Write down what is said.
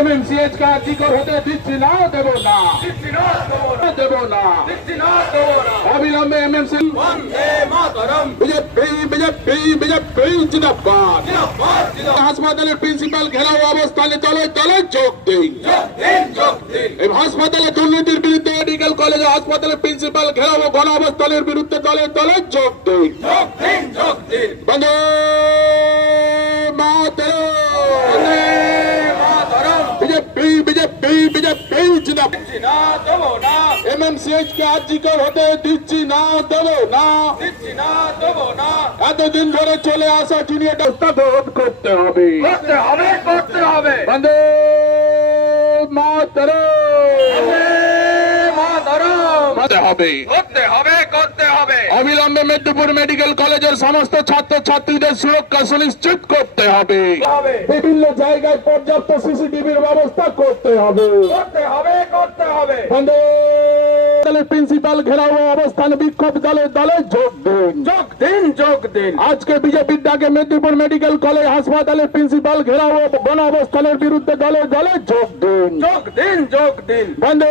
MMCH का जिक्र होते दिच्छी ना देवो ना देवो ना अविलंबे MMC বিজেপি জিন্দাবাদ হাসপাতালের প্রিন্সিপাল ঘেরাও অবস্থানে দলে দলে যোগ দিন এই হাসপাতালে দুর্নীতির বিরুদ্ধে মেডিকেল কলেজে হাসপাতালের প্রিন্সিপাল ঘেরাও গণ অবস্থানের বিরুদ্ধে দলে দলে যোগ দিন বন্দে মাতরম বিজেপি জিন্দাবাদ MMCH के आज जिक्र होते दिच्छी ना देवो ना এতদিন ধরে চলে আসা চিনিটা রোধ করতে হবে বন্দে মাতরম করতে হবে অবিলম্বে মেদিনীপুর মেডিকেল কলেজের সমস্ত ছাত্র ছাত্রীদের সুরক্ষা সুনিশ্চিত করতে হবে বিভিন্ন জায়গায় পর্যাপ্ত সিসিটিভির ব্যবস্থা করতে হবে বন্দে প্রিন্সিপাল ঘেরাও অবস্থান বিক্ষোভ দলে দলে যোগ দিন আজকে বিজেপির ডাকে মেদিনীপুর মেডিকেল কলেজ হাসপাতালের প্রিন্সিপাল ঘেরাও গণ অবস্থানের বিরুদ্ধে দলে দলে যোগ দিন বন্দে